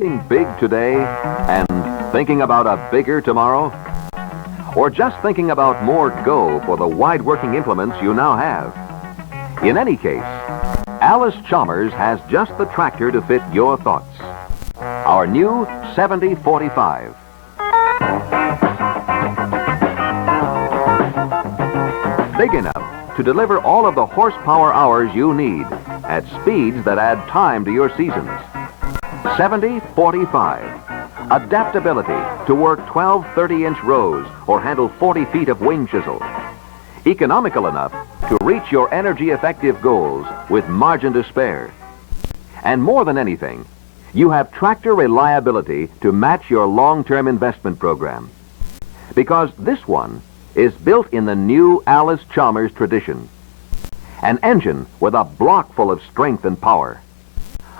Working big today and thinking about a bigger tomorrow? Or just thinking about more go for the wide working implements you now have? In any case, Allis Chalmers has just the tractor to fit your thoughts. Our new 7045. Big enough to deliver all of the horsepower hours you need at speeds that add time to your seasons. 7045. Adaptability to work 12 30-inch rows or handle 40 feet of wing chisel. Economical enough to reach your energy-effective goals with margin to spare. And more than anything, you have tractor reliability to match your long-term investment program. Because this one is built in the new Allis Chalmers tradition. An engine with a block full of strength and power.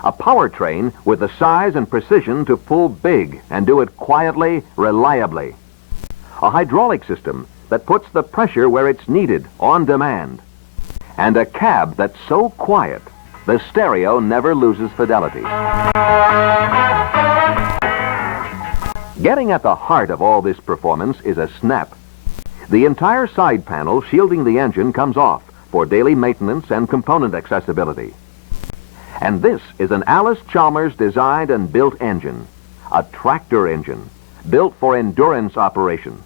A powertrain with the size and precision to pull big and do it quietly, reliably. A hydraulic system that puts the pressure where it's needed, on demand. And a cab that's so quiet, the stereo never loses fidelity. Getting at the heart of all this performance is a snap. The entire side panel shielding the engine comes off for daily maintenance and component accessibility. And this is an Allis Chalmers designed and built engine, a tractor engine, built for endurance operation.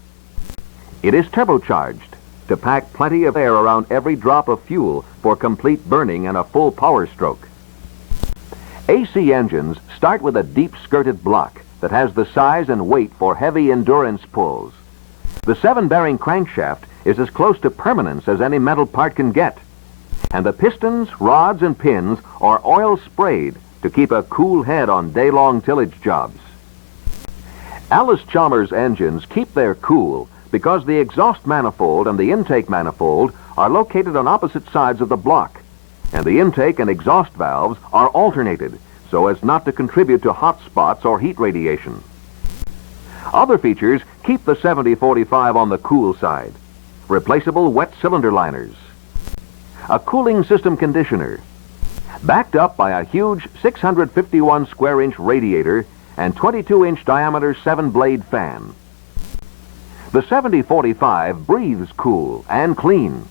It is turbocharged to pack plenty of air around every drop of fuel for complete burning and a full power stroke. AC engines start with a deep-skirted block that has the size and weight for heavy endurance pulls. The 7-bearing crankshaft is as close to permanence as any metal part can get. And the pistons, rods, and pins are oil sprayed to keep a cool head on day-long tillage jobs. Allis Chalmers engines keep their cool because the exhaust manifold and the intake manifold are located on opposite sides of the block, and the intake and exhaust valves are alternated so as not to contribute to hot spots or heat radiation. Other features keep the 7045 on the cool side. Replaceable wet cylinder liners. A cooling system conditioner. Backed up by a huge 651 square inch radiator and 22-inch diameter 7-blade fan. The 7045 breathes cool and clean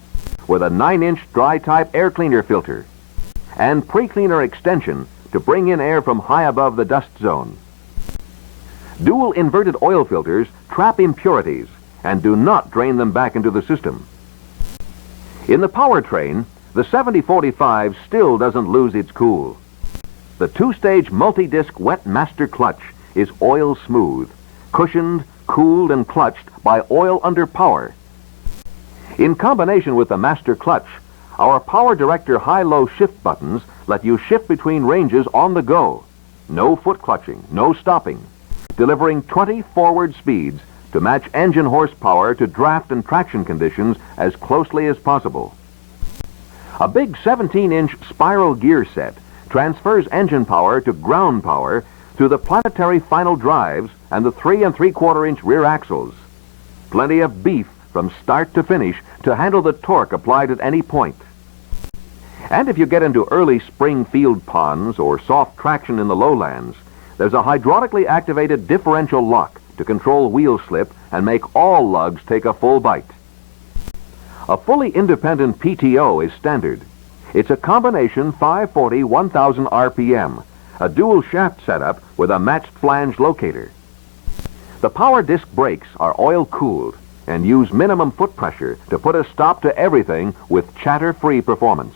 with a 9-inch dry-type air cleaner filter and pre-cleaner extension to bring in air from high above the dust zone. Dual inverted oil filters trap impurities and do not drain them back into the system. In the powertrain, the 7045 still doesn't lose its cool. The 2-stage multi-disc wet master clutch is oil smooth, cushioned, cooled, and clutched by oil under power. In combination with the master clutch, our Power Director high-low shift buttons let you shift between ranges on the go. No foot clutching, no stopping. Delivering 20 forward speeds to match engine horsepower to draft and traction conditions as closely as possible. A big 17-inch spiral gear set transfers engine power to ground power through the planetary final drives and the 3 3/4-inch rear axles. Plenty of beef from start to finish to handle the torque applied at any point. And if you get into early spring field ponds or soft traction in the lowlands, there's a hydraulically activated differential lock to control wheel slip and make all lugs take a full bite. A fully independent PTO is standard. It's a combination 540-1000 RPM, a dual shaft setup with a matched flange locator. The power disc brakes are oil-cooled and use minimum foot pressure to put a stop to everything with chatter-free performance.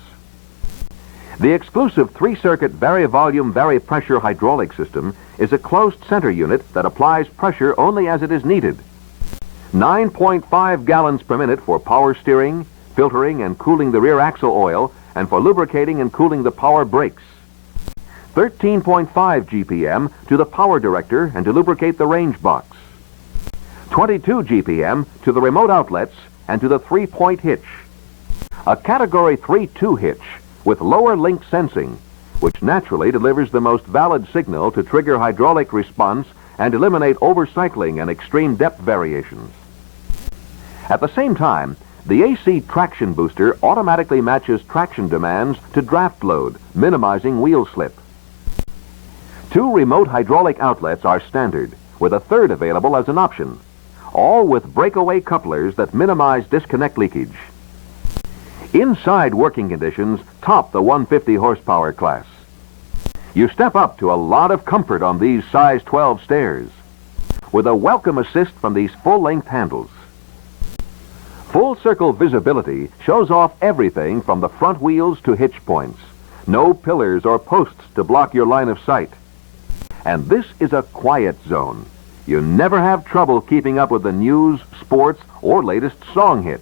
The exclusive 3-circuit vari-volume, vari-pressure hydraulic system is a closed center unit that applies pressure only as it is needed. 9.5 gallons per minute for power steering, filtering and cooling the rear axle oil, and for lubricating and cooling the power brakes. 13.5 GPM to the Power Director and to lubricate the range box. 22 GPM to the remote outlets and to the 3-point hitch. A Category 3-2 hitch with lower link sensing, which naturally delivers the most valid signal to trigger hydraulic response and eliminate overcycling and extreme depth variations. At the same time, the AC traction booster automatically matches traction demands to draft load, minimizing wheel slip. 2 remote hydraulic outlets are standard, with a third available as an option, all with breakaway couplers that minimize disconnect leakage. Inside working conditions top the 150 horsepower class. You step up to a lot of comfort on these size 12 stairs, with a welcome assist from these full-length handles. Full circle visibility shows off everything from the front wheels to hitch points. No pillars or posts to block your line of sight. And this is a quiet zone. You never have trouble keeping up with the news, sports, or latest song hit.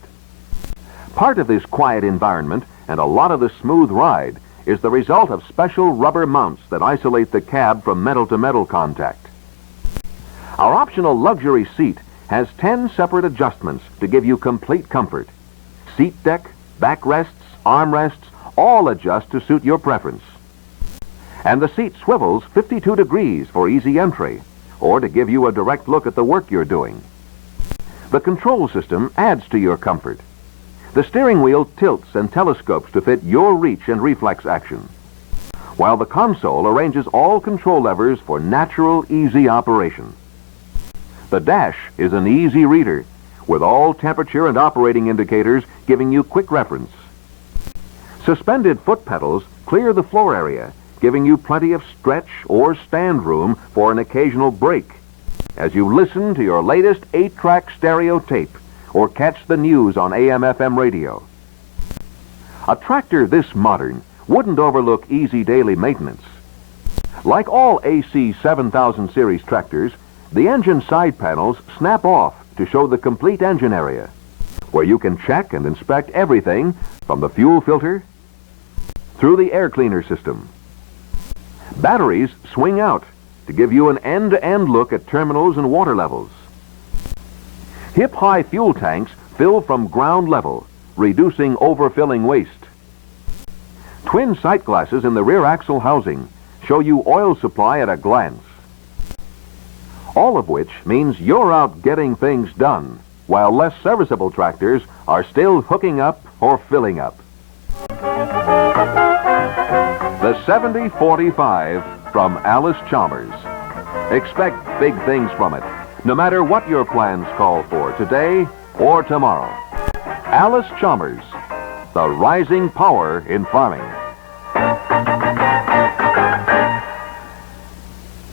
Part of this quiet environment and a lot of the smooth ride is the result of special rubber mounts that isolate the cab from metal-to-metal contact. Our optional luxury seat has 10 separate adjustments to give you complete comfort. Seat deck, backrests, armrests, all adjust to suit your preference. And the seat swivels 52 degrees for easy entry, or to give you a direct look at the work you're doing. The control system adds to your comfort. The steering wheel tilts and telescopes to fit your reach and reflex action, while the console arranges all control levers for natural, easy operation. The dash is an easy reader, with all temperature and operating indicators giving you quick reference. Suspended foot pedals clear the floor area, giving you plenty of stretch or stand room for an occasional break as you listen to your latest 8-track stereo tape or catch the news on AM/FM radio. A tractor this modern wouldn't overlook easy daily maintenance. Like all AC049 series tractors, the engine side panels snap off to show the complete engine area, where you can check and inspect everything from the fuel filter through the air cleaner system. Batteries swing out to give you an end-to-end look at terminals and water levels. Hip-high fuel tanks fill from ground level, reducing overfilling waste. Twin sight glasses in the rear axle housing show you oil supply at a glance. All of which means you're out getting things done, while less serviceable tractors are still hooking up or filling up. The 7045 from Allis Chalmers. Expect big things from it, no matter what your plans call for today or tomorrow. Allis Chalmers, the rising power in farming.